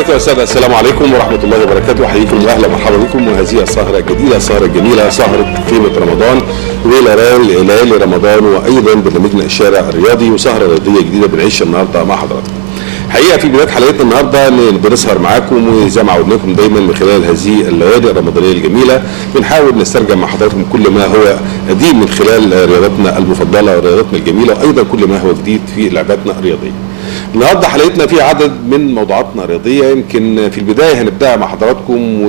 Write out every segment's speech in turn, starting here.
سادتي والسادة، السلام عليكم ورحمة الله وبركاته. أحييكم وأهلا ومرحبا بكم. وهذه السهرة الجديدة، السهرة الجميلة، سهرة خيمة رمضان وليالي رمضان، وأيضا برنامجنا الشارع الرياضي، وسهرة رياضية جديدة بنعيشها النهارده مع حضراتكم. حقيقة في بداية حلقتنا النهارده بنسهر معاكم، وزي ما عودناكم دايما من خلال هذه الليالي الرمضانية الجميلة بنحاول نسترجع مع حضراتكم كل ما هو قديم من خلال رياضتنا المفضلة ورياضتنا الجميلة، وأيضا كل ما هو جديد في لعباتنا الرياضية. النهارده حلقتنا فيها عدد من موضوعاتنا الرياضيه. يمكن في البدايه هنبدأ مع حضراتكم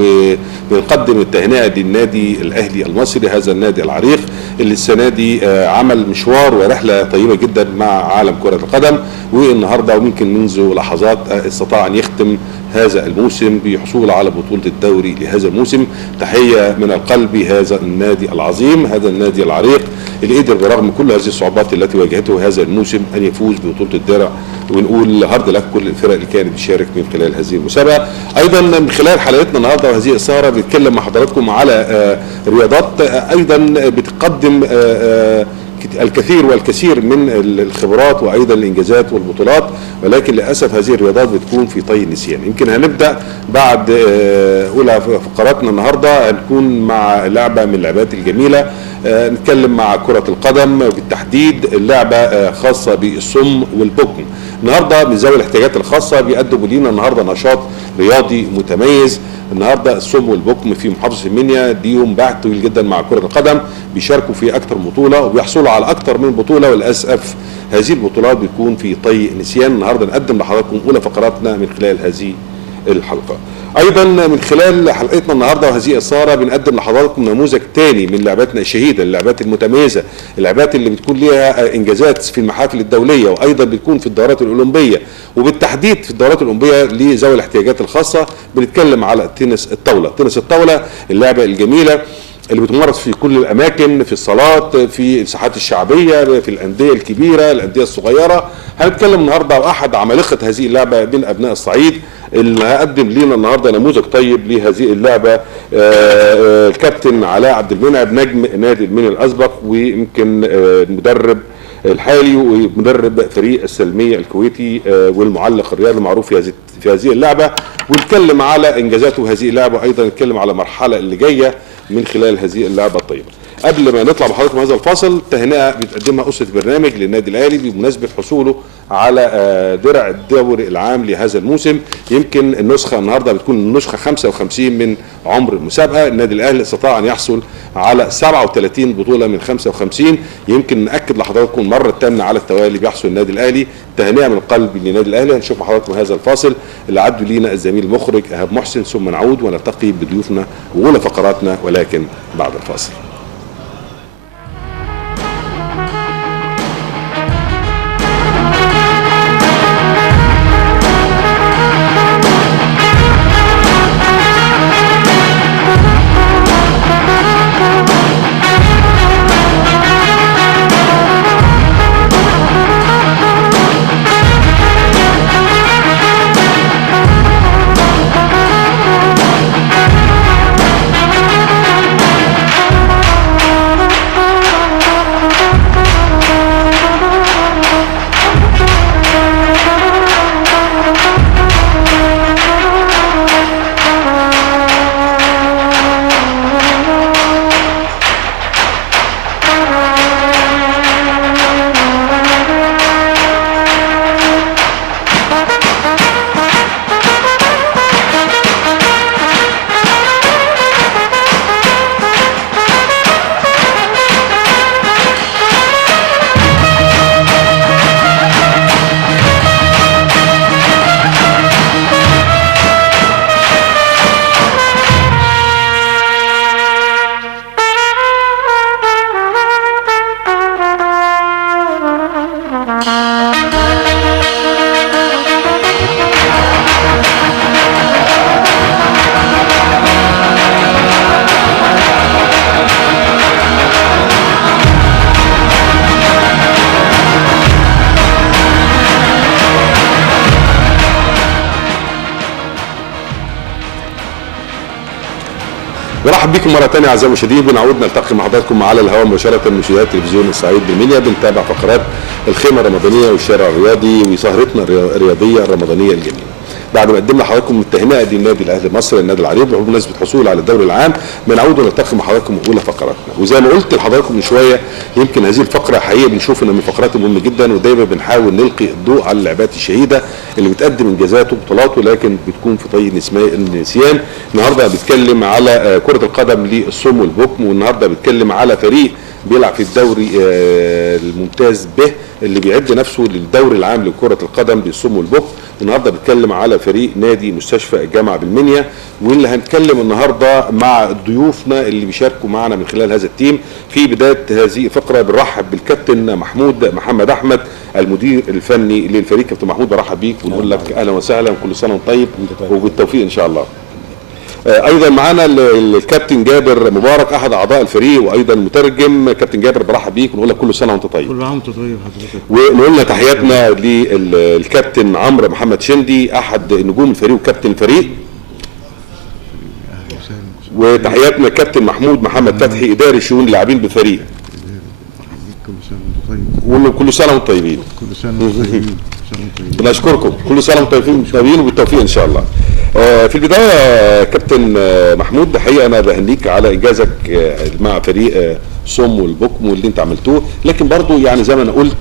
وبنقدم التهنئه للنادي الاهلي المصري، هذا النادي العريق اللي السنه دي عمل مشوار ورحله طيبه جدا مع عالم كره القدم، والنهارده ويمكن منذ لحظات استطاع ان يختم هذا الموسم بحصول على بطوله الدوري لهذا الموسم. تحيه من القلب هذا النادي العظيم، هذا النادي العريق اللي قدر برغم كل هذه الصعوبات التي واجهته هذا الموسم ان يفوز ببطوله الدرع. ونقول هارد لك كل الفرق اللي كانت بتشارك من خلال هذه المسابقه. ايضا من خلال حلقتنا النهارده وهذه السهره بنتكلم مع حضراتكم على رياضات ايضا بتقدم الكثير والكثير من الخبرات وايضا الانجازات والبطولات، ولكن للاسف هذه الرياضات بتكون في طي النسيان. يمكن هنبدا بعد اولى فقراتنا النهارده هنكون مع لعبه من اللعبات الجميله، نتكلم مع كره القدم بالتحديد، اللعبه خاصه بالصم والبكم. النهارده من ذوي الاحتياجات الخاصه بيقدموا لينا النهارده نشاط رياضي متميز. النهارده الصم والبكم في محافظه المنيا ليهم باع طويل جدا مع كره القدم، بيشاركوا في اكثر من بطوله وبيحصلوا على اكثر من بطوله، وللاسف هذه البطولات بتكون في طي نسيان. النهارده نقدم لحضراتكم اولى فقراتنا من خلال هذه الحلقه. ايضا من خلال حلقتنا النهارده وهذه السهره بنقدم لحضراتكم نموذج ثاني من لعباتنا الشهيده، اللعبات المتميزه، اللعبات اللي بتكون ليها انجازات في المحافل الدوليه وايضا بتكون في الدورات الاولمبيه، وبالتحديد في الدورات الاولمبيه لذوي الاحتياجات الخاصه. بنتكلم على تنس الطاوله. تنس الطاوله اللعبه الجميله اللي بتمارس في كل الاماكن، في الصالات، في الساحات الشعبيه، في الانديه الكبيره، الانديه الصغيره. هنتكلم النهارده واحد عمالقه هذه اللعبه من ابناء الصعيد اللي هقدم لنا النهارده نموذج طيب لهذه اللعبه، الكابتن علاء عبد المنعم، نجم نادي المنيا الاسبق، ويمكن المدرب الحالي ومدرب فريق السلميه الكويتي، والمعلق الرياضي المعروف في هذه اللعبه. ونتكلم على انجازاته هذه اللعبه، ايضا نتكلم على المرحله اللي جايه من خلال هذه اللعبه الطيبه. قبل ما نطلع بحضراتكم هذا الفاصل، تهنئه بتقدمها اسره برنامج للنادي الاهلي بمناسبه حصوله على درع الدوري العام لهذا الموسم. يمكن النسخه النهارده بتكون النسخه 55 من عمر المسابقه. النادي الاهلي استطاع ان يحصل على 37 بطوله من 55. يمكن ناكد لحضراتكم المره الثامنه على التوالي بيحصل النادي الاهلي. تهنئه من القلب للنادي الاهلي. هنشوف مع حضراتكم هذا الفاصل اللي عدوا لينا الزميل المخرج ايهاب محسن، ثم نعود ونلتقي بضيوفنا واولى فقراتنا، ولكن بعد الفاصل. برحب بكم مره ثانيه اعزائي المشاهدين. بنعود نلتقي مع حضراتكم على الهواء مباشره من مشاهدات تلفزيون الصعيد بالمنيا. بنتابع فقرات الخيمه الرمضانيه والشارع الرياضي وسهرتنا الرياضيه الرمضانيه الجميله. بعد ما قدمنا لحضراتكم التهنئه دي النادي الاهلي مصر النادي العريض بمناسبه حصوله على الدوري العام، بنعود ونلتقي مع حضراتكم اولى فقراتنا. وزي ما قلت لحضراتكم من شويه يمكن هذه الفقره حقيقه بنشوف انها من الفقرات المهمه جدا، ودايما بنحاول نلقي الضوء على اللعبات الشهيده اللي بتقدم انجازات وبطولات ولكن بتكون في طي النسيان. النهارده بنتكلم على كره القدم للصم والبكم، والنهارده بنتكلم على فريق بيلعب في الدوري الممتاز به اللي بيعد نفسه للدوري العام لكرة القدم بالصم والبكم. النهارده بنتكلم على فريق نادي مستشفى الجامعة بالمنيا، واللي هنتكلم النهارده مع ضيوفنا اللي بيشاركوا معنا من خلال هذا التيم. في بداية هذه الفقرة بنرحب بالكابتن محمد أحمد المدير الفني للفريق. كابتن محمود برحب بيك ونقول لك أهلا وسهلا وكل سنة وانت طيب وبالتوفيق إن شاء الله. ايضا معانا الكابتن جابر مبارك احد اعضاء الفريق وايضا مترجم. كابتن جابر برحب بيك ونقول لك كل سنه وانت طيب. كل عام وانت طيب حضرتك. ونقول لنا تحياتنا للكابتن عمرو محمد شندي احد نجوم الفريق وكابتن الفريق. وتحياتنا الكابتن محمد فتحي اداري شؤون اللاعبين بالفريق. كل سنه وانت طيب. كل سنه وانتم طيبين. كل سنه وانتم طيبين. بنشكركم كل سنه وانتم طيبين وبالتوفيق ان شاء الله. في البدايه كابتن محمود الحقيقه انا بهنيك على انجازك مع فريق صم والبكم واللي انت عملتوه، لكن برضو يعني زي ما انا قلت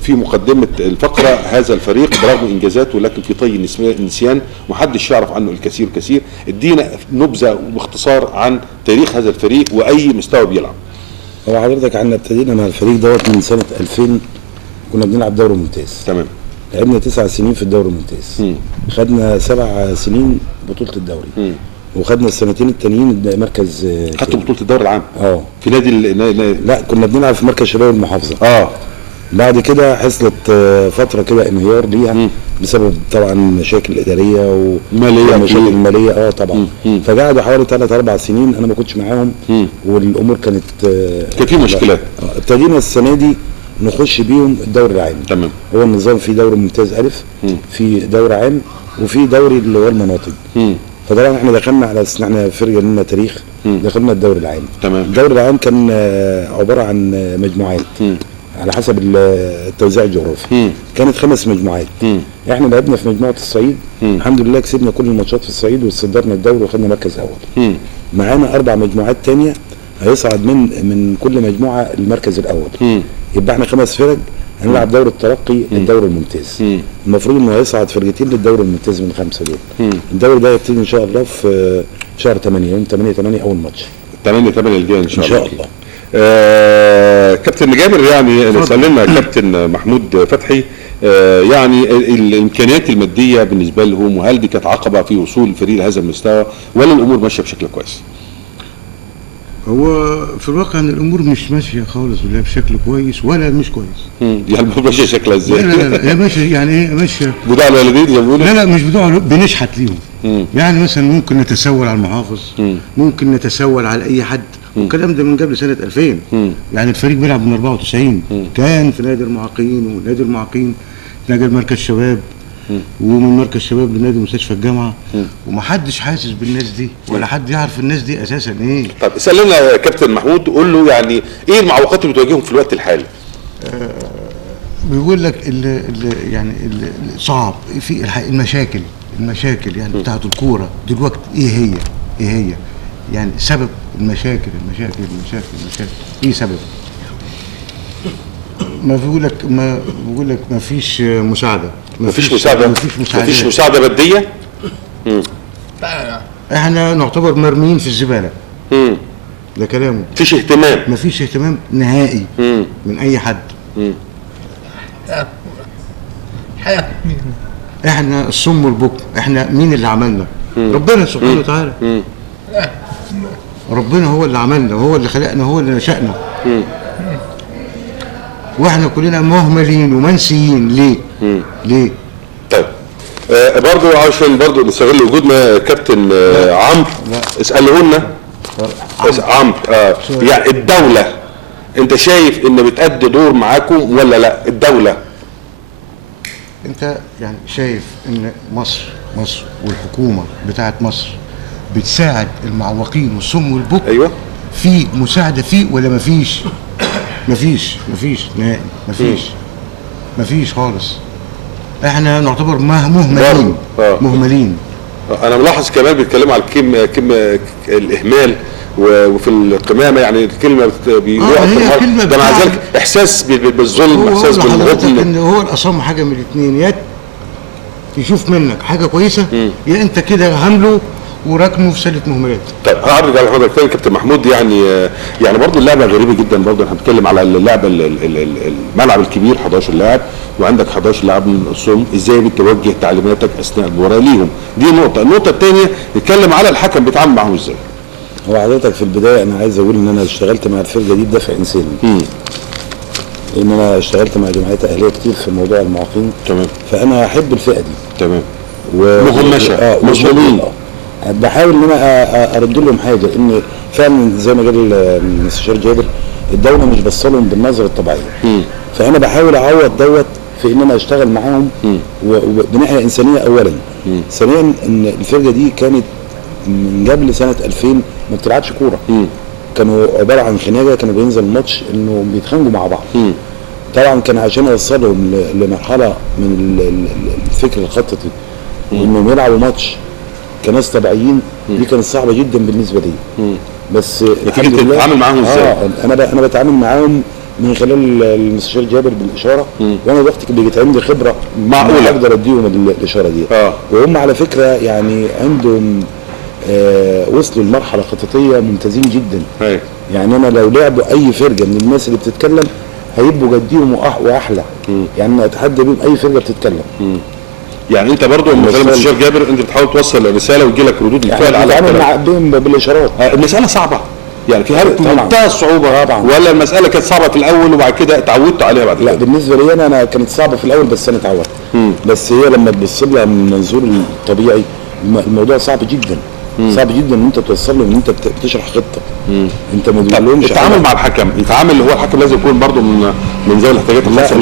في مقدمه الفقره هذا الفريق برغم انجازاته لكن في طي النسيان ومحدش يعرف عنه الكثير. ادينا نبذه باختصار عن تاريخ هذا الفريق واي مستوى بيلعب. هو حضرتك عندنا ابتدينا مع الفريق دوت من سنه 2000 كنا بنلعب دوري ممتاز. تمام. لعبنا 9 سنين في الدوري الممتاز. خدنا 7 سنين بطوله الدوري. وخدنا السنتين التانيين مركز. خدتوا بطوله الدوري العام؟ في نادي لا كنا بنلعب في مركز شباب المحافظه. بعد كده حصلت فتره كده انهيار ليها بسبب طبعا مشاكل اداريه ومشاكل ماليه طبعا. فقعدوا حوالي 3-4 سنين انا ما كنتش معاهم والامور كان في مشكلات. ابتدينا السنه دي نخش بيهم الدوري العام. تمام. هو النظام في دوري ممتاز الف، في دوري عام، وفي دوري اللي هو المناطق. فطبعا احنا دخلنا على اساس ان احنا فرقه لنا تاريخ، دخلنا الدوري العام. تمام. الدوري العام كان عباره عن مجموعات على حسب التوزيع الجغرافي. كانت 5 مجموعات. احنا لعبنا في مجموعه الصعيد. الحمد لله كسبنا كل الماتشات في الصعيد وصدرنا الدوري وخدنا مركز اول. معانا 4 مجموعات تانية هيصعد من كل مجموعه المركز الاول. يبقى احنا 5 فرق هنلعب دوري الترقي الدوري الممتاز. المفروض انه هيصعد فرقتين للدوري الممتاز من 5 دول. الدوري ده هيبتدي ان شاء الله في شهر 8 يوم 8/8 اول ماتش. 8/8 الجاي ان شاء الله. ان شاء الله. كابتن جابر يعني سألنا كابتن محمود فتحي يعني الامكانيات الماديه بالنسبه لهم، وهل دي كانت عقبه في وصول الفريق لهذا المستوى ولا الامور ماشيه بشكل كويس؟ هو في الواقع ان الامور مش ماشيه خالص ولا بشكل كويس ولا مش كويس. يعني ماشيه شكلها ازاي؟ لا هي ماشيه يعني ايه ماشيه بضاعه الوالدين زي ما بيقولوا. لا مش بضاعه، بنشحت ليهم. يعني مثلا ممكن نتسول على المحافظ، ممكن نتسول على اي حد، والكلام ده من قبل سنه 2000. يعني الفريق بيلعب من 94 كان في نادي المعاقين، ونادي المعاقين نقل مركز شباب، ومن مركز شباب لنادي مستشفى الجامعه، ومحدش حاسس بالناس دي ولا حد يعرف الناس دي اساسا ايه. طب سألنا يا كابتن محمود قول له يعني ايه المعوقات اللي بتواجههم في الوقت الحالي؟ بيقول لك اللي صعب في المشاكل يعني بتاعت الكوره دلوقتي ايه هي يعني سبب المشاكل ايه سبب؟ ما بيقول لك ما فيش مساعده. مفيش مساعده ماديه. احنا نعتبر مرميين في الزباله. ده كلامه. مفيش اهتمام نهائي من اي حد. احنا الصم والبكم، احنا مين اللي عملنا؟ ربنا سبحانه وتعالى. ربنا هو اللي عملنا وهو اللي خلقنا وهو اللي نشأنا. واحنا كلنا مهملين ومنسيين. ليه؟ طيب برضو عشان برضو نستغل وجودنا كابتن عمرو اسأله لنا. عمرو يعني الدولة انت شايف ان بتأدي دور معاكم ولا لا؟ الدولة انت يعني شايف ان مصر والحكومة بتاعت مصر بتساعد المعوقين والصم والبكم؟ ايوه. في مساعدة فيه ولا مفيش؟ مفيش نهائي. مفيش خالص. احنا نعتبر مهملين. مهملين. انا ملاحظ كمان بيتكلموا على كم الاهمال وفي القمامه، يعني الكلمه بيقولوا كلمه ده مع ذلك احساس بالظلم، احساس بالغبن. ان هو الاصم حاجه من الاثنين، يا يشوف منك حاجه كويسه يا انت كده هامله وراكنه في سله مهملات. طيب هرجع لحضرتك تاني كابتن محمود. يعني برضه اللعبه غريبه جدا، برضه احنا بنتكلم على اللعبه الملعب الكبير 11 لاعب وعندك 11 لاعب من الصم، ازاي بتوجه تعليماتك اثناء المباراه ليهم؟ دي نقطه. النقطه الثانيه نتكلم على الحكم بيتعامل معاهم ازاي. هو حضرتك في البدايه انا عايز اقول ان انا اشتغلت مع الفرقه دي بدافع انساني. لان انا اشتغلت مع جمعيات اهليه كتير في موضوع المعاقين. تمام. فانا احب الفئه دي. تمام. مهمشه مظلومين. بحاول ان انا ارد لهم حاجه، ان فعلا زي ما قال المستشار جابر الدوله مش بصلهم بالنظره الطبيعيه. فانا بحاول اعوض دوت في ان انا اشتغل معاهم وبناحيه انسانيه اولا. ثانيا ان الفرقه دي كانت من قبل سنه 2000 ما بتلعبش كوره. كانوا عباره عن خناقه، كانوا بينزل الماتش انه بيتخانقوا مع بعض. طبعا كان عشان اوصلهم لمرحله من الفكر الخططي وانهم يلعبوا ماتش كناس طبيعيين، دي كانت صعبه جدا بالنسبه لي. بس الحمد لله بتتعامل معاهم ازاي؟ انا بتعامل معاهم من خلال المستشار جابر بالاشاره، وانا دلوقتي بيجي عندي خبره معقوله اقدر اديهم الاشاره دي. وهم على فكره يعني عندهم وصلوا لمرحله خططيه ممتازين جدا. يعني انا لو لعبوا اي فرقه من الناس اللي بتتكلم هيبقوا جديهم واحلى. يعني انا اتحدى بيهم اي فرقه بتتكلم. يعني انت برضو لما كلمت الشيخ جابر انت بتحاول توصل الرساله ويجي لك ردود الفعل على الكلام بالاشارات. المساله صعبه يعني في منتهى الصعوبه طبعا، ولا المساله كانت صعبه في الاول وبعد كده اتعودت عليها بعد كده؟ لا بالنسبه لي انا كانت صعبه في الاول بس انا اتعودت. بس هي لما تبص لها من المنظور الطبيعي الموضوع صعب جدا. صعب جدا ان انت توصل له ان انت بتشرح خطه. انت ما بتقولهمش التعامل مع الحكم، التعامل اللي هو الحكم لازم يكون برضه من ذوي الاحتياجات الخاصه.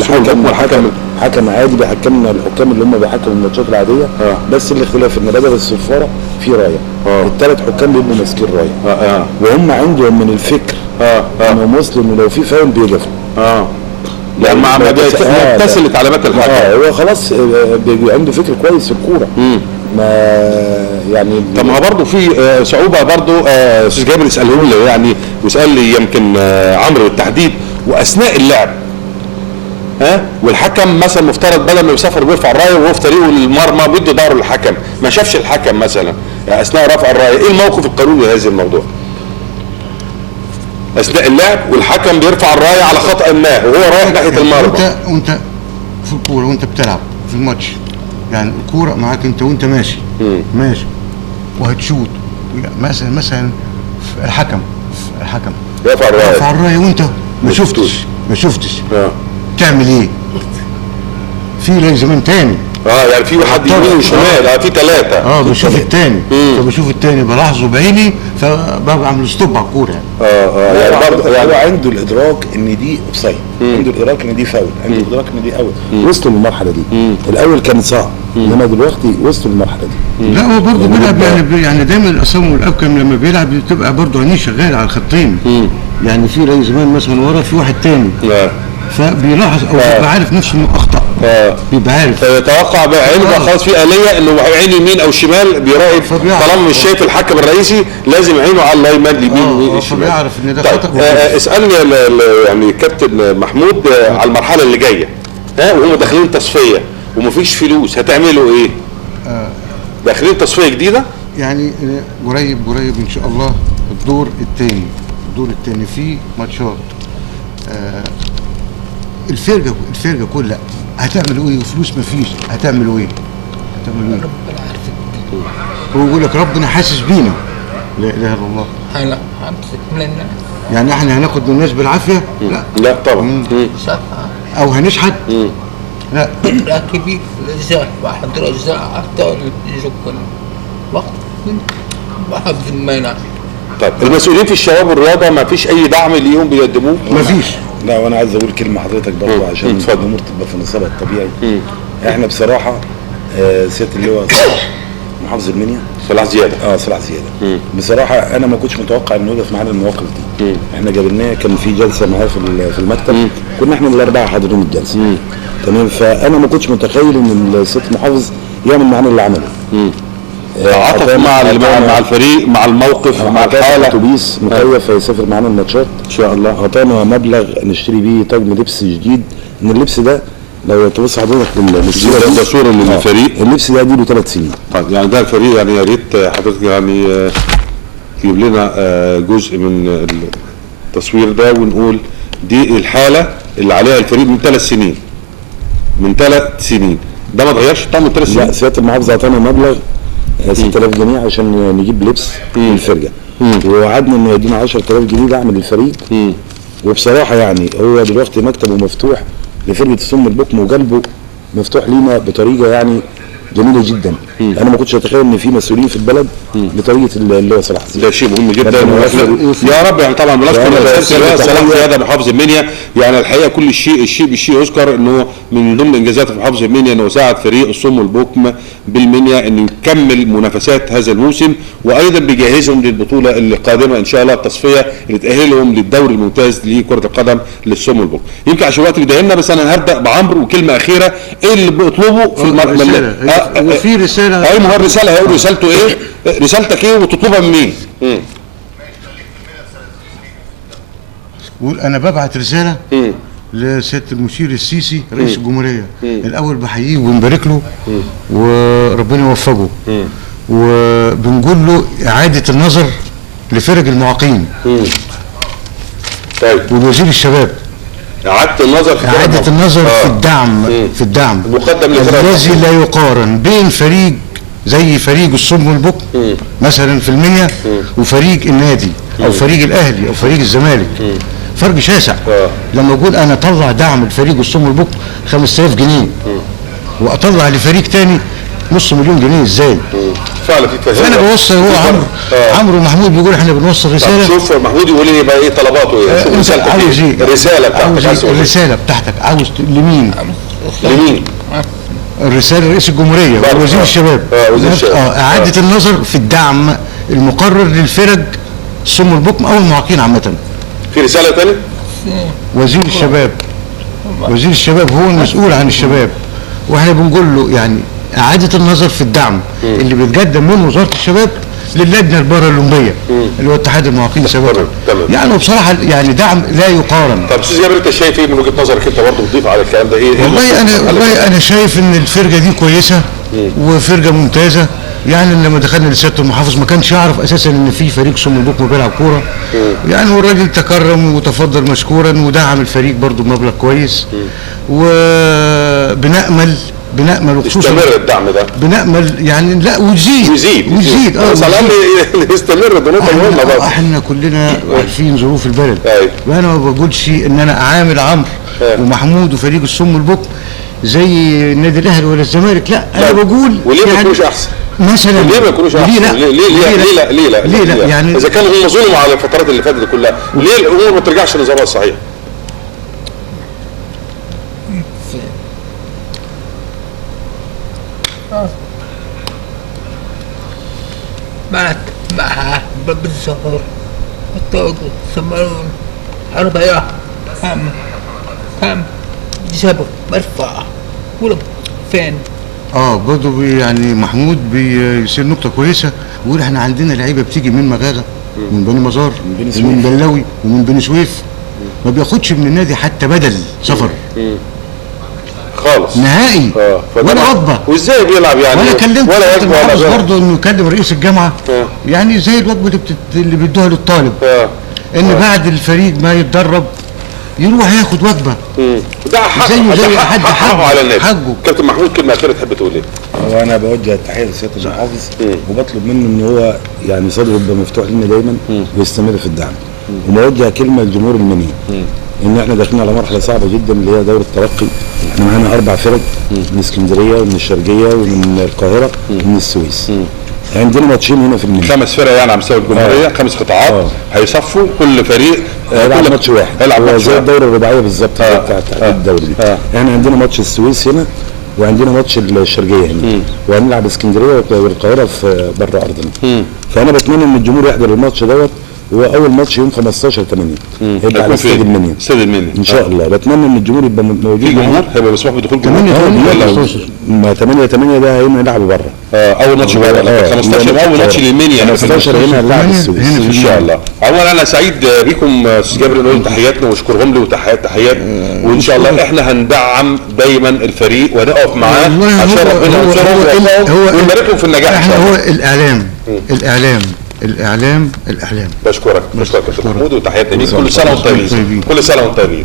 الحكم عادي بيحكمنا الحكام اللي هم بيحكموا الماتشات العاديه. بس الاختلاف ان بدل الصفاره في رايه. الثلاث حكام بيبقوا ماسكين رايه. وهم عندهم من الفكر انهم وصلوا انه لو في فاول بيقفوا. يعني مع ما بيتصل لتعليمات الحكم. هو خلاص عنده فكر كويس في الكوره. ما يعني طب ما برضه في صعوبه برضه استاذ جابر يساله لي يعني ويسال لي يمكن عمرو بالتحديد واثناء اللعب والحكم مثلا مفترض بدل ما يسافر ويرفع الرايه وهو في طريقه للمرمى بيدي ظهره للحكم، ما شافش الحكم مثلا اثناء رفع الرايه، ايه الموقف القانوني لهذا الموضوع؟ اثناء اللعب والحكم بيرفع الرايه على خطأ ما وهو رايح ناحيه المرمى. وانت في الكوره وانت بتلعب في الماتش، يعني الكوره معاك انت وانت ماشي ماشي وهتشوط مثلا الحكم رفع الرايه وانت ما شفتش تعمل ايه؟ في لي زمان تاني يعني في واحد يمين وشمال في ثلاثه بشوف التاني فبشوف التاني بلاحظه بعيني فبعمل ستوب على الكوره يعني برضه هو عنده الادراك ان دي اوفسايد، عنده الادراك ان دي فاول، عنده الادراك ان دي اوت. وصلوا للمرحله دي. الاول كان صعب انما دلوقتي وصلوا للمرحله دي. لا هو برضه بيلعب يعني دايما الاصم والابكم لما بيلعب بتبقى برضه عينيه شغاله على الخطين. يعني في لي زمان مثلا ورا في واحد تاني فبيلاحظ او بيبقى عارف نفسه انه اخطا بيبقى عارف فيتوقع بعينه خلاص في آلية انه عين يمين او شمال بيراقب طالما مش شايف الحكم الرئيسي لازم عينه على اللايمان اليمين الشمال. فبيعرف ان ده خطا. اسالني يعني كابتن محمود على المرحله اللي جايه وهم داخلين تصفيه ومفيش فلوس هتعملوا ايه؟ داخلين تصفيه جديده؟ يعني قريب ان شاء الله الدور الثاني فيه ماتشات. الفرقه كلها هتعملوا ايه وفلوس مفيش هتعملوا ايه؟ ربنا عارف. هو يقول لك ربنا حاسس بينا. لا اله الا الله. انا همسك من الناس يعني احنا هناخد من الناس بالعافيه؟ لا طبعا. او هنشحت؟ لا كبير الرجال واحد رجال حتى يجوكنا واحد في الميناء. طيب المسؤولين في الشباب والرياضه ما فيش اي دعم ليهم بيقدموه؟ ما فيش. لا وانا عايز اقول كلمه حضرتك برضه عشان الامور تبقى في نصابها الطبيعي. احنا بصراحه سياده اللواء محافظ المنيا. صلاح زياده. صلاح زياده. بصراحه انا ما كنتش متوقع انه يقف معانا المواقف دي. احنا جابلناه، كان في جلسه معاه في المكتب، كنا احنا الاربعه حاضرين الجلسه. تمام. فانا ما كنتش متخيل ان الست محافظ يعمل معانا اللي عمله. تعاطف مع الفريق، مع الموقف، مع الحاله. اتوبيس مكيف هيسافر معانا الماتشات ان شاء الله. اعطانا مبلغ نشتري بيه طقم لبس جديد. ان اللبس ده لو تبص حضرتك للصوره ده صوره للفريق. اللبس ده له 3 سنين. طيب يعني ده الفريق، يعني يا ريت حضرتك يعني تجيب لنا جزء من التصوير ده ونقول دي الحاله اللي عليها الفريق من 3 سنين. من 3 سنين ده ما اتغيرش طبعا من 3 سنين. لا، سياده المحافظ اعطانا مبلغ 6000 جنيه عشان نجيب لبس للفرقه، ووعدنا انه يدينا 10000 جنيه دعم للفريق. وبصراحه يعني هو دلوقتي مكتبه مفتوح لفرقه السم البكم، وقلبه مفتوح لينا بطريقه يعني جميله جدا. انا ما كنتش اتخيل ان في مسؤولين في البلد بطريقه اللي هو صلاح زياده. ده شيء مهم جدا يا رب. يعني طبعا بنشكر صلاح زياده محافظ المنيا. يعني الحقيقه كل الشيء بالشيء يذكر انه من ضمن انجازات محافظ المنيا انه ساعد فريق الصم والبكم بالمنيا انه يكمل منافسات هذا الموسم، وايضا بيجهزهم للبطوله القادمه ان شاء الله، التصفيه اللي تاهلهم للدوري الممتاز لكره القدم للصم والبكم. يمكن عشان الوقت بيداهمنا، بس انا هبدا بعمرو وكلمه اخيره. ايه اللي بيطلبه في وفي رساله. اي مهر رساله هيقول رسالته ايه؟ رسالتك ايه وتطلبها من مين؟ قول انا ببعت رساله لسياده المشير السيسي رئيس الجمهوريه. الاول بحييه وبنبارك له وربنا يوفقه، وبنقول له اعاده النظر لفرق المعاقين. طيب. والوزير الشباب اعاده النظر في الدعم المقدم الذي لا يقارن بين فريق زي فريق الصم والبكم مثلا في المنيا وفريق النادي او فريق الاهلي او فريق الزمالك. فرق شاسع. لما اقول انا اطلع دعم لفريق الصم والبكم 5000 جنيه واطلع لفريق تاني نص مليون جنيه ازاي؟ فعلا في تفاهم. فانا بوصل. هو عمرو محمود بيقول احنا بنوصل رساله. شوف محمود يقول لي بقى ايه طلباته ايه؟ شوف رسالتك عاوز ايه؟ الرساله بتاعتك عاوز لمين؟ الرساله رئيس الجمهوريه ووزير الشباب. وزير الشباب. اعاده النظر في الدعم المقرر للفرق الصم والبكم او المعاقين عامه. في رساله ثانيه؟ وزير الشباب هو المسؤول عن الشباب، واحنا بنقول له يعني اعاده النظر في الدعم اللي بيتقدم من وزاره الشباب للجنه البارالمبيه اللي هو اتحاد المعاقين سابقا. يعني بصراحه يعني دعم لا يقارن. طب استاذ جابر، انت شايف ايه من وجهه نظرك انت برضه بتضيف على الكلام ده ايه؟ والله انا شايف ان الفرقه دي كويسه وفرقه ممتازه. يعني لما دخلنا لسياده المحافظ ما كانش يعرف اساسا ان في فريق صم البكم بيلعب كوره. يعني والراجل تكرم وتفضل مشكورا ودعم الفريق برضه بمبلغ كويس. وبنأمل وخصوصا يستمر الدعم ده. بنأمل يعني لا ويزيد. بس على الاقل يستمر. ده نقطه مهمه برضه. احنا كلنا عارفين ظروف البلد. وانا ما بقولش ان انا اعامل عمرو ومحمود وفريق الصم والبكم زي النادي الاهلي ولا الزمالك. لا انا بقول وليه ما يكونوش احسن؟ مثلا ليه ما يكونوش احسن؟ ليه لا؟ يعني اذا كانوا هم ظلموا على الفترات اللي فاتت كلها، ليه الامور ما ترجعش لنظامها الصحيح؟ مع باب الزهر الطاقة سمرون أربعة هم جبر مرفع ولا فين؟ برضه يعني محمود بيصير نقطة كويسة، بيقول احنا عندنا لعيبة بتيجي من مغاغة ومن بني مزار ومن بلاوي ومن بني سويف، ما بياخدش من النادي حتى بدل سفر خالص نهائي ولا وجبه. وازاي بيلعب يعني؟ ولا كلمت ولا برضه انه يكلم رئيس الجامعه يعني زي الوجبه اللي بيدوها للطالب ان بعد الفريق ما يتدرب يروح ياخد وجبه. ده حقه زي حد حقه على النادي. حقه. كابتن محمود كلمه اخيره تحب تقول ايه؟ وانا بوجه التحيه لسياده المحافظ وبطلب منه ان هو يعني صدره يبقى مفتوح لنا دايما ويستمر في الدعم. وبوجه كلمه لجمهور المنيا ان احنا داخلين على مرحله صعبه جدا اللي هي دوره الترقي. احنا معانا 4 فرق من اسكندريه ومن الشرقيه ومن القاهره ومن السويس. عندنا ماتشين هنا في المنيا 5 فرق يعني على مستوى الجمهوريه 5 قطاعات هيصفوا كل فريق هيلعب ماتش واحد. هيلعب ماتش زي الدوره الرباعيه بالظبط بتاعت الدوري دي. احنا عندنا ماتش السويس هنا وعندنا ماتش الشرقيه هنا، وهنلعب اسكندريه والقاهره في بره ارضنا. فانا بتمنى ان الجمهور يحضر الماتش دوت، هو اول ماتش يوم 15/8 هيبقى على استاد المنيا. استاد المنيا ان شاء الله. بتمنى ان الجمهور يبقى موجود. في جمهور هيبقى مسموح بدخول جمهور؟ ما 8/8 ده هيبقى نلعبه بره. اول ماتش بره، لكن 15 اول ماتش للمنيا 15 هنا هنلعب السويس ان شاء الله. اولا انا سعيد بيكم استاذ جابر، نقول تحياتنا واشكرهم له وتحيات وان شاء الله احنا هندعم دايما الفريق ونقف معاه عشان ربنا ينصرهم ونبارك لهم في النجاح ان شاء الله. هو الاعلام. بشكرك كابتن محمود وتحياتنا ليك. كل سنه وانتم طيبين. كل سنه وانتم طيبين.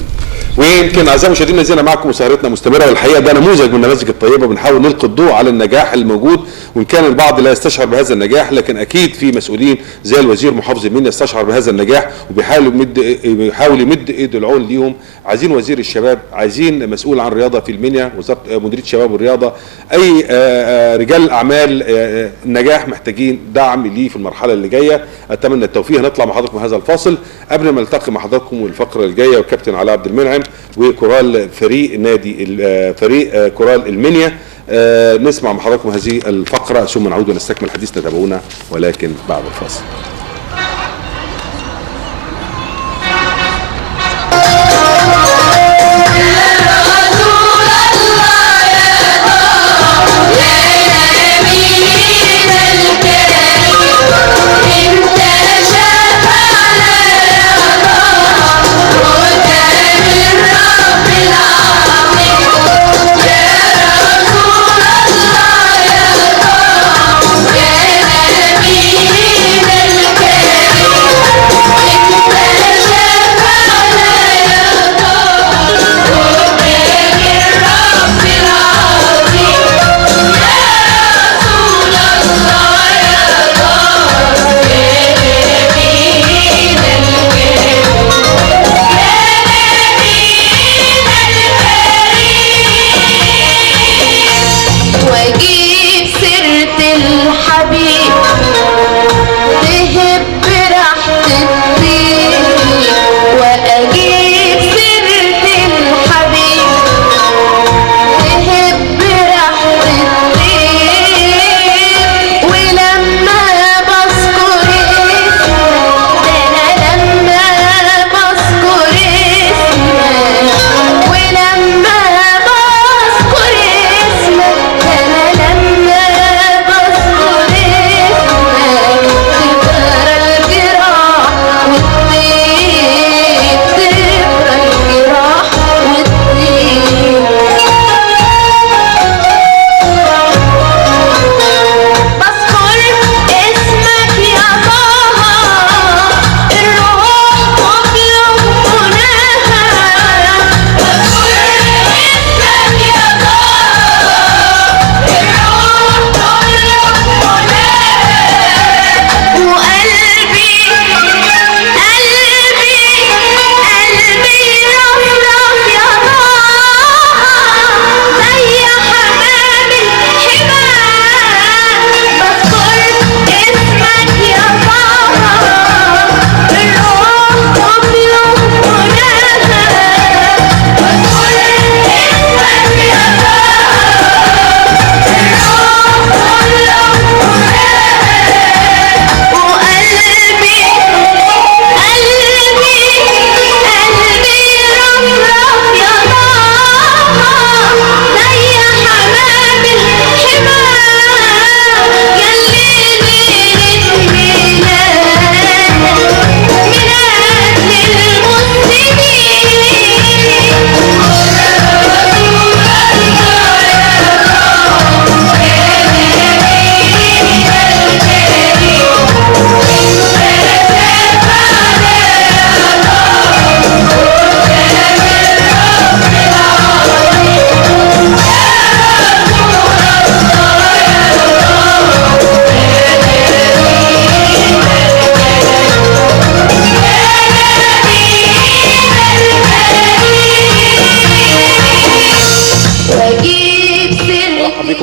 ويمكن اعزائي المشاهدين ما زلنا معكم وسهرتنا مستمره، والحقيقه ده نموذج من النماذج الطيبه بنحاول نلقي الضوء على النجاح الموجود، وان كان البعض لا يستشعر بهذا النجاح لكن اكيد في مسؤولين زي الوزير محافظ المنيا يستشعر بهذا النجاح وبيحاول يمد ايد العون ليهم. عايزين وزير الشباب، عايزين مسؤول عن الرياضه في المنيا، وزاره مديريه الشباب والرياضه، اي رجال اعمال النجاح محتاجين دعم ليه في المرحله اللي جايه. اتمنى التوفيق. هنطلع مع حضراتكم هذا الفاصل قبل ما نلتقي مع حضراتكم والفقره الجايه والكابتن علاء عبد المنعم وكورال فريق كورال المنيا. نسمع مع حضراتكم هذه الفقره ثم نعود ونستكمل حديثنا. تابعونا ولكن بعد الفاصل.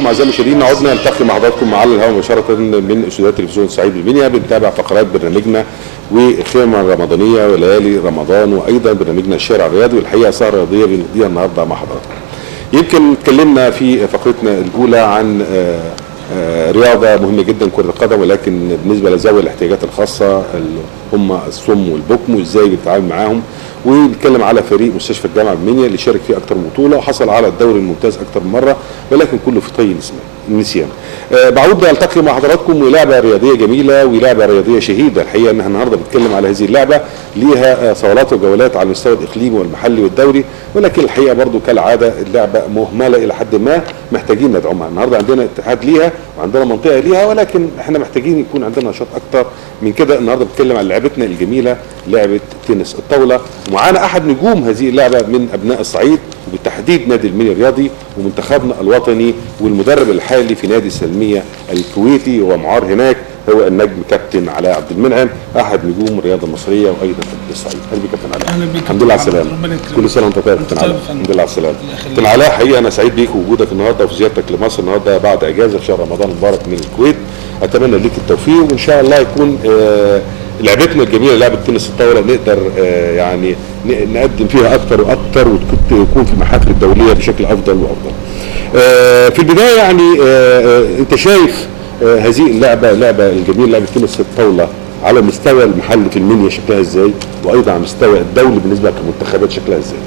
اعزائي المشاهدين، عدنا نلتقي مع حضراتكم على الهواء مباشره من استوديوهات تلفزيون صعيد المنيا. بنتابع فقرات برنامجنا وخيمه رمضانيه وليالي رمضان، وايضا برنامجنا الشارع الرياضي، والحقيقه سهره رياضيه بنقضيها النهارده مع حضراتكم. يمكن اتكلمنا في فقرتنا الاولى عن رياضه مهمه جدا كره القدم، ولكن بالنسبه لذوي الاحتياجات الخاصه اللي هم الصم والبكم وازاي بيتعامل معاهم، وبيتكلم على فريق مستشفى الجامعه بمنيا اللي شارك فيه اكثر من بطوله وحصل على الدوري الممتاز اكثر من مره، ولكن كله في طي النسيان. بعود التقي مع حضراتكم ولعبه رياضيه جميله ولعبه رياضيه شهيده الحقيقه، انها النهارده بنتكلم على هذه اللعبه ليها صولات وجولات على المستوى الاقليمي والمحلي والدوري، ولكن الحقيقه برضو كالعاده اللعبه مهمله الى حد ما، محتاجين ندعمها. النهارده عندنا اتحاد ليها وعندنا منطقه ليها، ولكن احنا محتاجين يكون عندنا نشاط اكتر من كده. النهارده بنتكلم عن لعبتنا الجميله لعبه تنس الطاوله، ومعانا احد نجوم هذه اللعبه من ابناء الصعيد وبالتحديد نادي المنيا الرياضي ومنتخبنا الوطني، والمدرب الحالي في نادي سلميه الكويتي ومعار هناك هو النجم كابتن علاء عبد المنعم، احد نجوم الرياضه المصريه وايضا في الصعيد. اهلا بك كابتن علاء. اهلا بك. الحمد لله على السلامه. كل سنه وانت طيب كابتن علاء. الحمد لله على السلامه. كابتن علاء حقيقه انا سعيد بيك ووجودك النهارده وفي زيارتك لمصر النهارده بعد اجازه في شهر رمضان المبارك من الكويت. اتمنى ليك التوفيق وان شاء الله يكون لعبتنا الجميله لعبه تنس الطاوله نقدر يعني نقدم فيها اكتر واكتر وتكون في المحافل الدوليه بشكل افضل وافضل. في البدايه يعني انت شايف هذه اللعبه الجميله لعبه تنس الطاوله على المستوى المحلي في المنيا شكلها ازاي، وايضا على المستوى الدولي بالنسبه للمنتخبات شكلها ازاي؟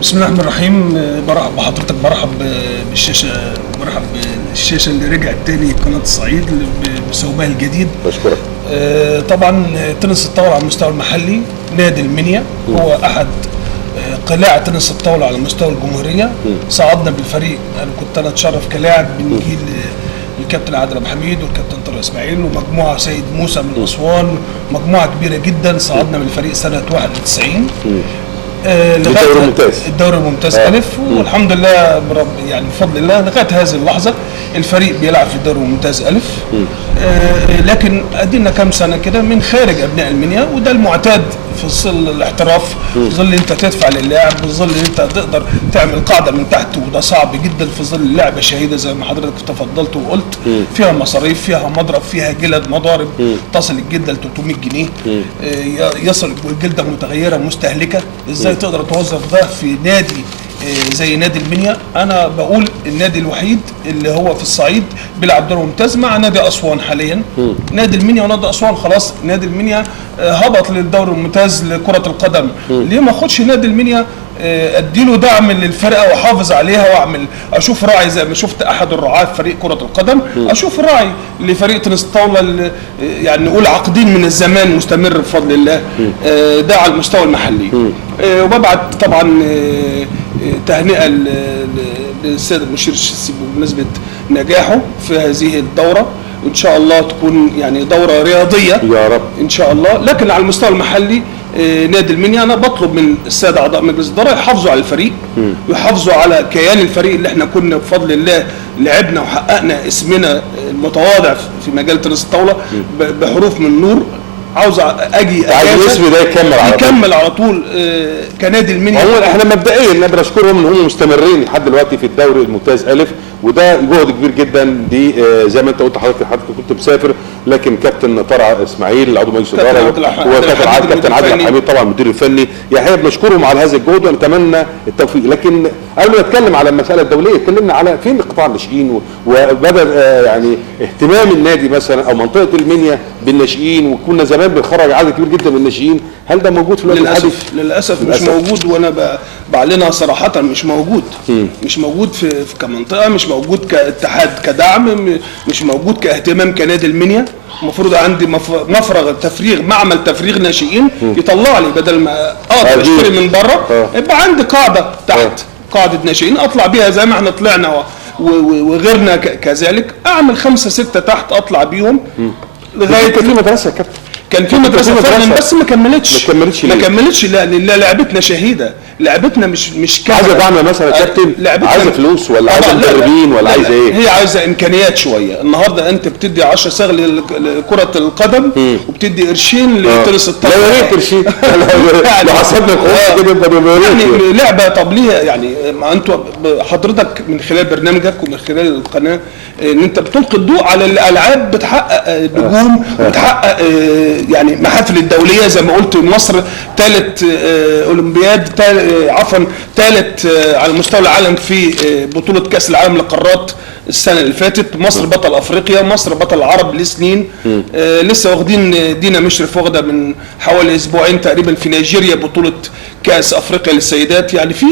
بسم الله الرحمن الرحيم. برحب بحضرتك، برحب بالشاشه، برحب بالشاشه اللي رجعت تاني قناه الصعيد بثوبها الجديد. بشكرك. طبعا تنس الطاوله على المستوى المحلي نادي المنيا هو احد قلاع تنس الطاوله على مستوى الجمهوريه. صعدنا بالفريق، انا كنت اتشرف كلاعب من جيل الكابتن عادل ابو حميد والكابتن طارق اسماعيل ومجموعه سيد موسى من اسوان، مجموعه كبيره جدا. صعدنا بالفريق سنه 91 الدوري الممتاز، الدوري الممتاز الف، والحمد لله يعني بفضل الله لغايه هذه اللحظه الفريق بيلعب في الدوري الممتاز الف. لكن ادينا كام سنه كده من خارج ابناء المنيا، وده المعتاد في ظل الاحتراف، في ظل انت تدفع للاعب، في ظل انت تقدر تعمل قاعده من تحت، وده صعب جدا في ظل اللعبه شهيده زي ما حضرتك تفضلت وقلت. فيها مصاريف، فيها مضرب، فيها جلد مضارب تصل الجلده ل 300 جنيه، يصل الجلده متغيره مستهلكه. ازاي تقدر توظف ده في نادي زي نادي المنيا؟ انا بقول النادي الوحيد اللي هو في الصعيد بيلعب دور ممتاز مع نادي اسوان حاليا. نادي المنيا ونادي اسوان خلاص، نادي المنيا هبط للدوري الممتاز لكره القدم. ليه ما اخدش نادي المنيا اديله دعم للفرقه واحافظ عليها واعمل، اشوف راعي زي ما شفت احد الرعاه في فريق كره القدم، اشوف راعي لفريق تنس الطاوله يعني نقول عقدين من الزمان مستمر بفضل الله. ده على المستوى المحلي. وببعت طبعا تهنئه للسيد المشير الشسيب بمناسبه نجاحه في هذه الدوره، وان شاء الله تكون يعني دوره رياضيه يا رب ان شاء الله. لكن على المستوى المحلي نادي المنيا انا بطلب من الساده اعضاء مجلس الاداره يحافظوا على الفريق ويحافظوا على كيان الفريق اللي احنا كنا بفضل الله لعبنا وحققنا اسمنا المتواضع في مجال تنس الطاوله بحروف من نور. عاوز اجي عايز الاسم ده يكمل على طول كنادي المنيا. هو احنا مبدئيا بنشكرهم ان هم مستمرين لحد دلوقتي في الدوري الممتاز الف، وده جهد كبير جدا. دي زي ما انت قلت حضرتك كنت مسافر، لكن كابتن طارق اسماعيل عضو مجلس الاداره وكابتن عادل عبد الحميد طبعا المدير الفني، يعني بنشكرهم على هذا الجهد ونتمنى التوفيق. لكن قبل ما نتكلم على المساله الدوليه اتكلمنا على فين قطاع الناشئين وبدا يعني اهتمام النادي مثلا او منطقه المنيا بالناشئين، وكنا زمان بنخرج عدد كبير جدا من الناشئين. هل ده موجود في الوقت الحالي؟ للاسف مش موجود، وانا بعلنها صراحه مش موجود. مش موجود في كمنطقه، مش موجود كاتحاد كدعم، مش موجود كاهتمام كنادي المنيا. المفروض عندي تفريغ معمل تفريغ ناشئين يطلع لي بدل ما اقدر اشتري من بره، يبقى عندي قاعده تحت، قاعده ناشئين اطلع بيها زي ما احنا طلعنا وغيرنا كذلك. اعمل 5 6 تحت اطلع بيهم لغايه في مدرسه يا كابتن، كان في مدرسه فعلا بس ما كملتش. لا لعبتنا شهيده، لعبتنا مش عايزه دعم مثلا يا كابتن، عايزه فلوس ولا عايزه مدربين ولا عايزه ايه؟ هي عايزه امكانيات شويه. النهارده انت بتدي 10 صاغ لكره القدم وبتدي قرشين لتنس الطاوله. لا يا ريت قرشين لو حسبنا القرش كده يبقى يعني لعبه. طب ليه يعني ما انتوا حضرتك من خلال برنامجك ومن خلال القناه ان انت بتلقي الضوء على الالعاب بتحقق نجوم وبتحقق يعني محافل الدوليه زي ما قلت. مصر ثالث اولمبياد، ثالث على مستوى العالم في بطوله كاس العالم للقارات السنه اللي فاتت. مصر بطل افريقيا، مصر بطل العرب لسنين. لسه واخدين دينا مشرف واخده من حوالي اسبوعين تقريبا في نيجيريا بطوله كاس افريقيا للسيدات. يعني في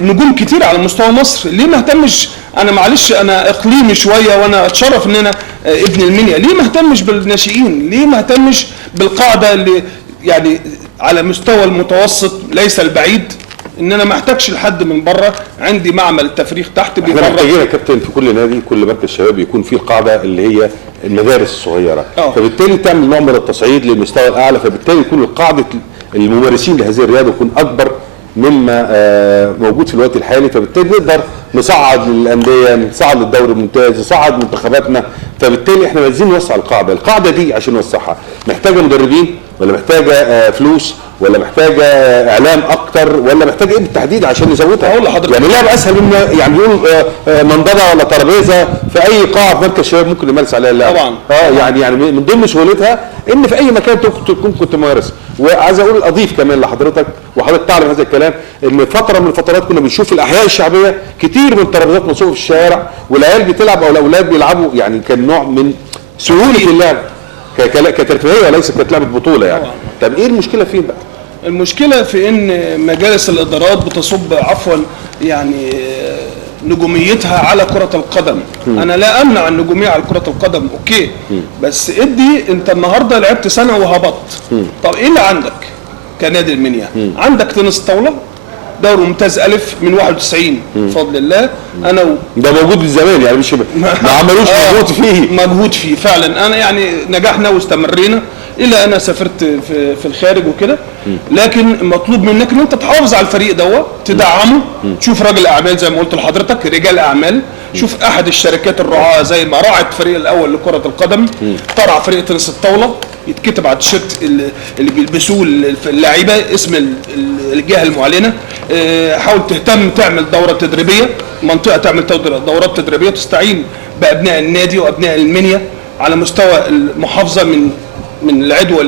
نجوم كتير على مستوى مصر. ليه ما اهتمش؟ انا معلش انا اقليمي شويه وانا اتشرف ان انا ابن المنيا. ليه ما اهتمش بالناشئين؟ ليه ما اهتمش بالقاعده اللي يعني على مستوى المتوسط ليس البعيد، ان انا ما احتاجش لحد من بره، عندي معمل تفريغ تحت احنا محتاجين يا كابتن في كل نادي، كل مركز شباب يكون فيه القاعده اللي هي المدارس الصغيره، فبالتالي تعمل نوع من التصعيد للمستوى الاعلى، فبالتالي يكون قاعده الممارسين لهذه الرياضه يكون اكبر مما موجود في الوقت الحالي، فبالتالي نقدر نصعد للانديه، نصعد للدوري الممتاز، نصعد منتخباتنا. فبالتالي احنا عايزين نوسع القاعده دي. عشان نوسعها محتاجه مدربين، ولا محتاجه فلوس، ولا محتاجه اعلام اكتر، ولا محتاجه ايه بالتحديد عشان نزودها؟ اقول لحضرتك يعني لعبه اسهل من يعني يقول منضده ولا ترابيزه في اي قاعه في مركز شباب ممكن نمارس عليها اللعبه. طبعا يعني من ضمن سهولتها ان في اي مكان تكون كنت ممارس. وعايز اقول اضيف كمان لحضرتك، وحضرتك تعلم هذا الكلام، ان فتره من الفترات كنا بنشوف الاحياء الشعبيه كتير من الترابيزات مصروفه في الشارع، والعيال بتلعب او الاولاد بيلعبوا، يعني كان نوع من سهوله اللعب كترفيهيه وليس كانت لعبه بطوله يعني. طب ايه المشكله فين بقى؟ المشكله في ان مجالس الادارات بتصب يعني نجوميتها على كرة القدم. انا لا امنع النجومية على كرة القدم، اوكي، بس ادي انت النهارده لعبت سنة وهبطت. طب ايه اللي عندك كنادي المنيا؟ عندك تنس طاولة دوري ممتاز الف من 91 بفضل الله. انا ده موجود من زمان يعني، مش ما عملوش مجهود فيه فعلا. انا يعني نجحنا واستمرينا الى انا سافرت في الخارج وكده، لكن مطلوب منك ان انت تحافظ على الفريق دوت، تدعمه، تشوف راجل اعمال زي ما قلت لحضرتك، رجال اعمال، شوف احد الشركات الرعاة زي ما راعت الفريق الاول لكرة القدم ترعى فريق تنس الطاولة، يتكتب على التيشيرت اللي بيلبسوه اللاعيبه اسم الجهه المعلنه. حاول تهتم تعمل دوره تدريبيه، منطقه تعمل دورات تدريبيه تستعين بابناء النادي وابناء المنيا على مستوى المحافظه من العدوى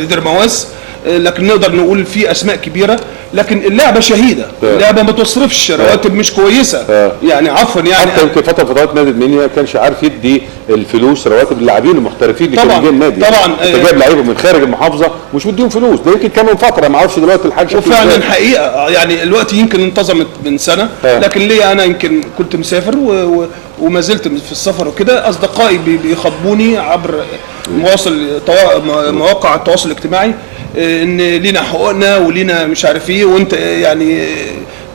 لدرمواس. لكن نقدر نقول في اسماء كبيره، لكن اللعبه شهيده، اللعبه ما تصرفش، رواتب مش كويسه يعني عفوا يعني. حتى يمكن فترات نادي المنيا ما كانش عارف يدي الفلوس رواتب اللاعبين المحترفين اللي كانوا جايين النادي. طبعا انت جايب لعيبه من خارج المحافظه مش مديهم فلوس، ده يمكن كان من فتره، ما اعرفش دلوقتي الحاجه فعلا حقيقه يعني الوقت يمكن انتظمت من سنه، لكن ليا انا يمكن كنت مسافر وما زلت في السفر وكده، اصدقائي بيخاطبوني عبر مواقع التواصل الاجتماعي ان لينا حقوقنا ولينا مش عارف ايه، وانت يعني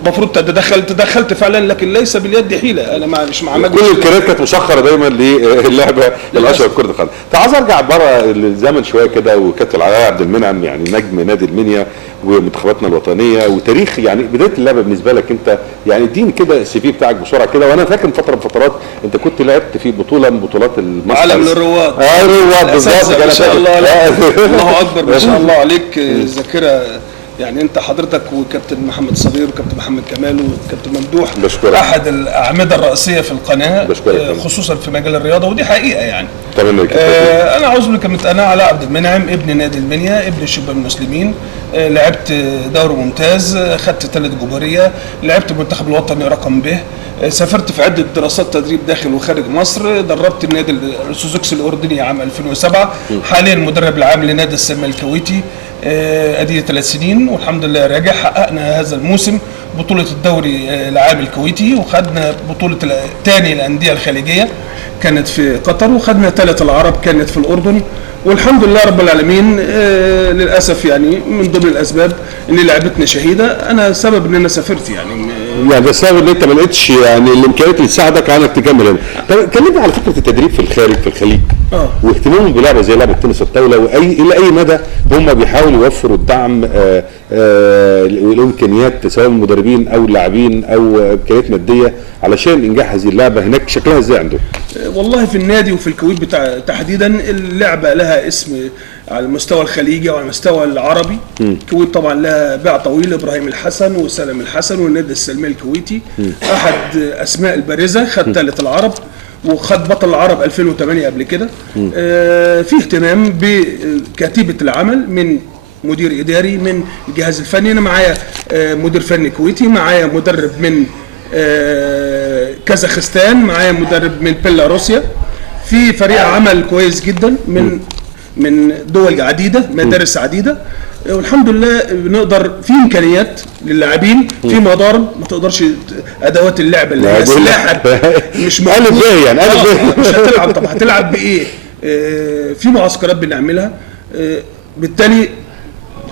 المفروض تدخلت فعلا، لكن ليس باليد حيله. انا مش مع كل الكرات كانت مسخره دايما للعبه الاشهر كره القدم. فعايز ارجع بره الزمن شويه كده، وكابتن علاء عبد المنعم يعني نجم نادي المنيا ومنتخباتنا الوطنيه وتاريخ، يعني بدايه اللعبه بالنسبه لك انت، يعني اديني كده السي في بتاعك بسرعه كده. وانا فاكر فتره من فترات انت كنت لعبت في بطوله من بطولات المصر، عالم للرواد. الرواد بالظبط، ما شاء الله. الله اكبر، ما شاء الله عليك، الذاكره يعني. انت حضرتك وكابتن محمد صغير وكابتن محمد كمال وكابتن ممدوح احد الاعمده الرئيسيه في القناه، خصوصا في مجال الرياضه، ودي حقيقه يعني. انا عاوز بك، انا علاء عبد المنعم ابن نادي المنيا، ابن الشباب المسلمين. لعبت دوري ممتاز، خدت 3 جمهوريه، لعبت المنتخب الوطني رقم ب، سافرت في عده دراسات تدريب داخل وخارج مصر، دربت النادي السوزوكس الاردني عام 2007، حاليا المدرب العام لنادي السلمى الكويتي ادي 3 سنين، والحمد لله راجع. حققنا هذا الموسم بطوله الدوري العام الكويتي، وخدنا بطوله الثاني الانديه الخليجيه كانت في قطر، وخدنا 3 العرب كانت في الاردن، والحمد لله رب العالمين. للاسف يعني من ضمن الاسباب ان لعبتنا شهيده، انا سبب ان انا سافرت يعني ده السبب ان انت ما لقيتش يعني الامكانيات اللي تساعدك على انك تكمل هنا. طب كلمني على فكره التدريب في الخارج في الخليج واهتمامهم بلعبه زي لعبه تنس الطاوله، الى اي مدى هم بيحاولوا يوفروا الدعم والامكانيات سواء المدربين او اللاعبين او امكانيات ماديه علشان انجاح هذه اللعبه هناك، شكلها ازاي عندهم؟ والله في النادي وفي الكويت تحديدا اللعبه لها اسم على المستوى الخليجي وعلى المستوى العربي. الكويت طبعا لها باع طويل، ابراهيم الحسن وسلام الحسن والنادي السلمي الكويتي احد اسماء البارزه، خد 3 العرب، وخد بطل العرب 2008 قبل كده. في اهتمام بكتيبه العمل من مدير اداري من الجهاز الفني. انا معايا مدير فني كويتي، معايا مدرب من كازاخستان، معايا مدرب من بيلاروسيا. في فريق عمل كويس جدا من دول عديده، مدارس عديده، والحمد لله بنقدر في امكانيات للاعبين، في مضارب ما تقدرش ادوات اللعب اللي هي سلاحك مش الف يعني مش هتلعب. طب هتلعب بايه؟ في معسكرات بنعملها، بالتالي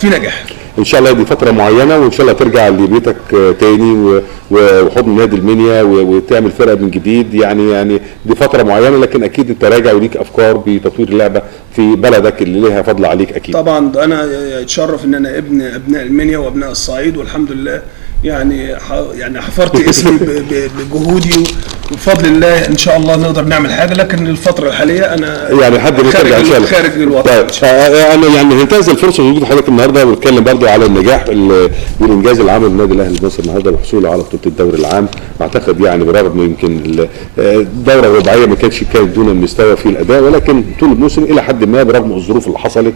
في نجاح ان شاء الله. دي فتره معينه وان شاء الله ترجع لبيتك تاني وحضن نادي المنيا وتعمل فرقه من جديد. يعني دي فتره معينه، لكن اكيد انت راجع وليك افكار بتطوير اللعبه في بلدك اللي لها فضل عليك اكيد. طبعا انا اتشرف ان انا ابن ابناء المنيا وابناء الصعيد، والحمد لله يعني حفرت اسمي بجهودي، وبفضل الله ان شاء الله نقدر نعمل حاجه. لكن الفتره الحاليه انا يعني حد ترجع ان شاء الله خارج الوطن. طيب يعني ننتهز الفرصه وجود حضرتك النهارده ونتكلم برضه على النجاح والانجاز اللي عمله النادي الاهلي المصري النهارده بحصوله على بطوله الدوري العام. اعتقد يعني برغم يمكن الدوره الرباعيه ما كانت دون المستوى في الاداء، ولكن طول الموسم الى حد ما برغم الظروف اللي حصلت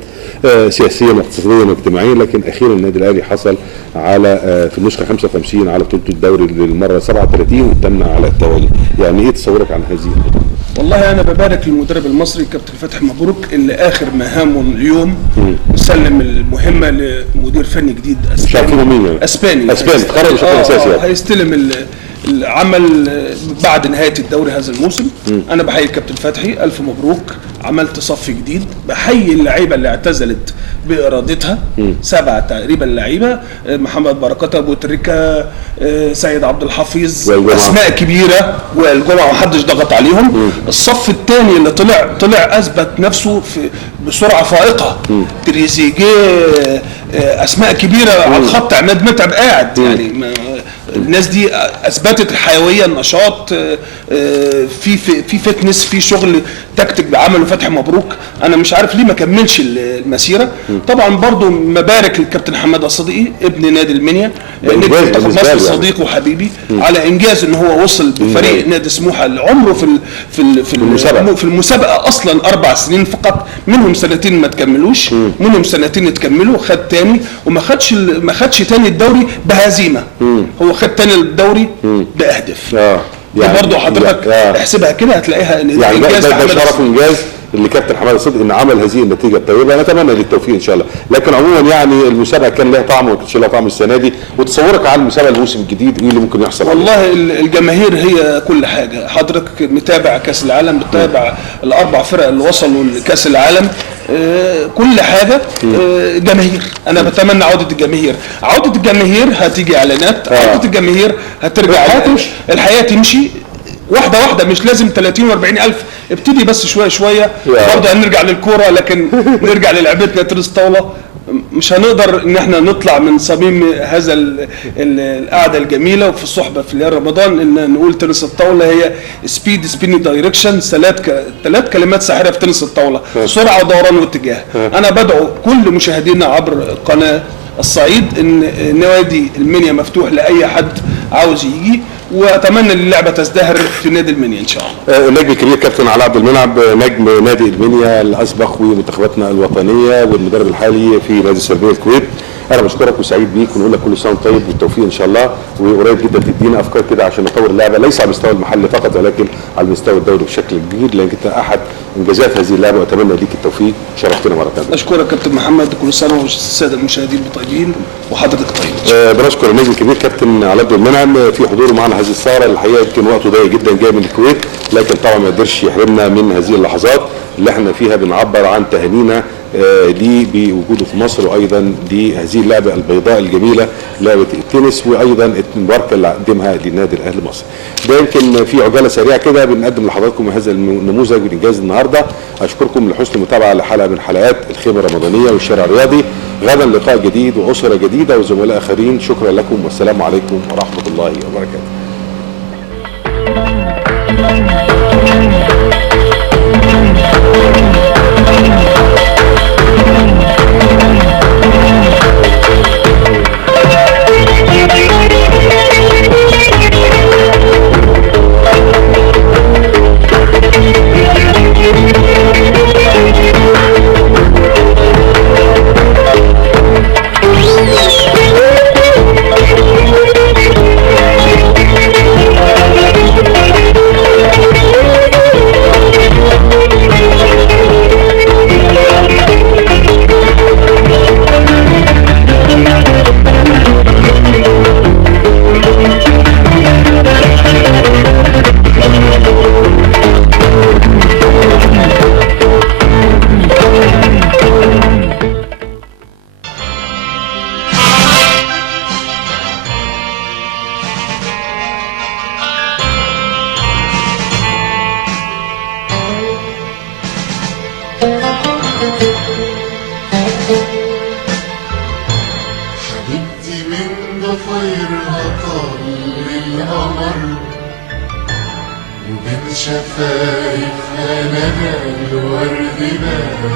سياسيا واقتصاديا واجتماعيا، لكن اخيرا النادي الاهلي حصل على في النسخه 55 على بطوله الدوري للمره 37 والثامنه على التوالي. يعني ايه تصورك عن هذه البطوله؟ والله انا ببارك للمدرب المصري كابتن فتحي مبروك اللي اخر مهامه اليوم سلم المهمه لمدير فني جديد اسباني تقرر بشكل اساسي هيستلم العمل بعد نهايه الدوري هذا الموسم. انا بحيي الكابتن فتحي، الف مبروك، عملت صف جديد. بحيي اللعيبه اللي اعتزلت بارادتها، 7 تقريبا لعيبه، محمد بركات، ابو تريكه، سيد عبد الحفيظ، اسماء كبيره والجمعه محدش ضغط عليهم. الصف الثاني اللي طلع اثبت نفسه بسرعه فائقه، تريزيجيه، اسماء كبيره على الخط، عماد متعب قاعد. يعني الناس دي اثبتت الحيويه، النشاط، في فتنس، في شغل تكتيك بعمله فتحي مبروك. انا مش عارف ليه ما كملش المسيره. طبعا برضو مبارك للكابتن حماده الصديقي ابن نادي المنيا، نجم منتخب مصر الصديق وحبيبي، على انجاز ان هو وصل بفريق نادي سموحه لعمره في المسابقه اصلا 4 سنين فقط، منهم 2 ما تكملوش، منهم 2 اتكملوا، خد تاني وما خدش تاني الدوري بهزيمه، هو خد تاني الدوري باهداف. يعني برضه حضرتك احسبها كده هتلاقيها يعني انجاز. ده شرف انجاز اللي كابتن حماده صدقي ان عمل هذه النتيجه الطيبه. نتمنى للتوفيق ان شاء الله. لكن عموما يعني المسابقه كان لها طعم وما كانش لها طعم السنه دي. وتصورك على المسابقه الموسم الجديد ايه اللي ممكن يحصل؟ والله الجماهير هي كل حاجه. حضرتك متابع كاس العالم، بتتابع ال4 فرق اللي وصلوا لكاس العالم، كل حاجه جماهير. انا بتمنى عوده الجماهير. عوده الجماهير هتيجي اعلانات، عوده الجماهير هترجع الحياه تمشي واحده واحده، مش لازم 30 و40 الف. ابتدي بس شويه برضه هنرجع للكوره، لكن نرجع للعبتنا تنس طاوله. مش هنقدر ان احنا نطلع من صميم هذا القعده الجميله وفي الصحبه في رمضان ان نقول تنس الطاوله هي سبيد سبيني دايركشن، 3 كلمات ساحره في تنس الطاوله، سرعه ودوران واتجاه. انا بدعو كل مشاهدينا عبر قناه الصعيد ان نوادي المنيا مفتوح لاي حد عاوز يجي، واتمنى اللعبه تزدهر في نادي المنيا ان شاء الله. النجم الكبير كابتن علاء عبد المنعم، نجم نادي المنيا الاسبق ومنتخباتنا الوطنيه والمدرب الحالي في نادي السربيه الكويت، انا بشكرك وسعيد بيك ونقول لك كل سنه وانت طيب والتوفيق ان شاء الله. وقريب جدا تدينا افكار كده عشان نطور اللعبه ليس على مستوى المحل فقط ولكن على المستوى الدولي بشكل كبير، لانك انت احد انجازات هذه اللعبه واتمنى ليك التوفيق. شرفتنا مره ثانيه. اشكرك كابتن محمد، كل سنه والساده المشاهدين طيبين وحضرتك طيب. بنشكر النجم الكبير كابتن علاء عبد المنعم في حضوره معنا هذه السهره. الحقيقه يمكن وقته ضيق جدا جاي من الكويت، لكن طبعا ما قدرش يحرمنا من هذه اللحظات اللي احنا فيها بنعبر عن تهانينا ليه بوجوده في مصر، وايضا لهذه اللعبه البيضاء الجميله لعبه التنس، وايضا المباركه اللي قدمها للنادي الاهلي مصر. ده يمكن في عجاله سريعه كده بنقدم لحضراتكم هذا النموذج والانجاز النهارده. اشكركم لحسن المتابعه لحلقه من حلقات الخيمه الرمضانيه والشارع الرياضي. غدا لقاء جديد واسره جديده وزملاء اخرين. شكرا لكم والسلام عليكم ورحمه الله وبركاته. وبين شفايفها ندى الورد بان،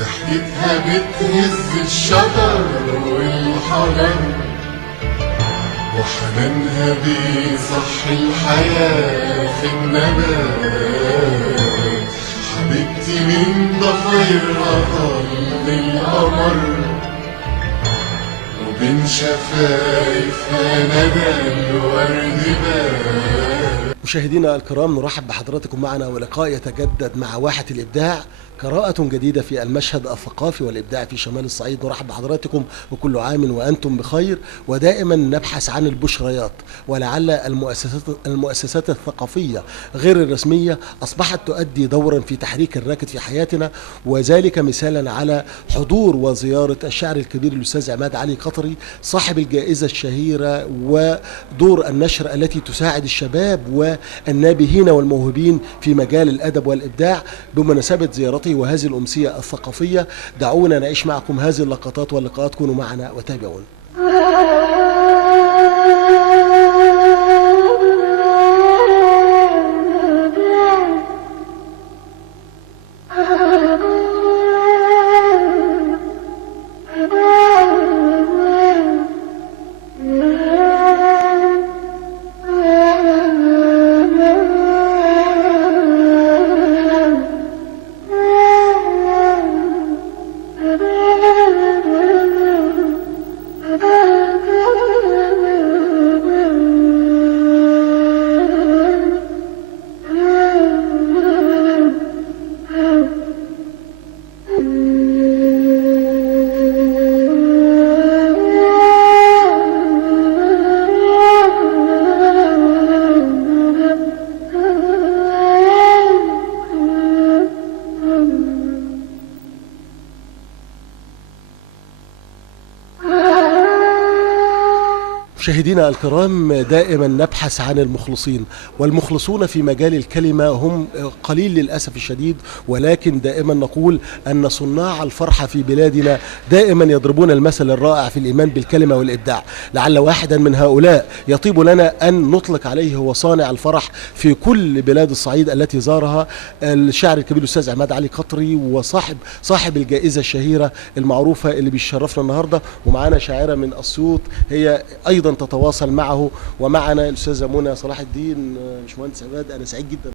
ضحكتها بتهز الشجر والحجر، وحنانها بيصحي الحياة في النبات. حبيبتي من ضفيرها طل القمر، وبين شفايفها ندى الورد بان. مشاهدينا الكرام، نرحب بحضراتكم معنا ولقاء يتجدد مع واحة الإبداع، قراءة جديدة في المشهد الثقافي والإبداع في شمال الصعيد. نرحب بحضراتكم وكل عام وأنتم بخير، ودائما نبحث عن البشريات، ولعل المؤسسات الثقافية غير الرسمية أصبحت تؤدي دورا في تحريك الراكد في حياتنا، وذلك مثالا على حضور وزيارة الشاعر الكبير الأستاذ عماد علي قطري صاحب الجائزة الشهيرة، ودور النشر التي تساعد الشباب والنابهين والموهوبين في مجال الأدب والإبداع بمناسبة زيارته وهذه الأمسية الثقافية. دعونا نعيش معكم هذه اللقطات واللقاءات، كونوا معنا وتابعونا. مشاهدينا الكرام، دائما نبحث عن المخلصين، والمخلصون في مجال الكلمة هم قليل للأسف الشديد، ولكن دائما نقول أن صناع الفرحة في بلادنا دائما يضربون المثل الرائع في الإيمان بالكلمة والإبداع. لعل واحدا من هؤلاء يطيب لنا أن نطلق عليه هو صانع الفرح في كل بلاد الصعيد التي زارها، الشاعر الكبير الأستاذ عماد علي قطري، وصاحب الجائزة الشهيرة المعروفة اللي بيشرفنا النهاردة. ومعانا شاعرة من أسيوط هي أيضا تتواصل معه، ومعنا الأستاذة منى صلاح الدين. باشمهندس عماد، أنا سعيد جدا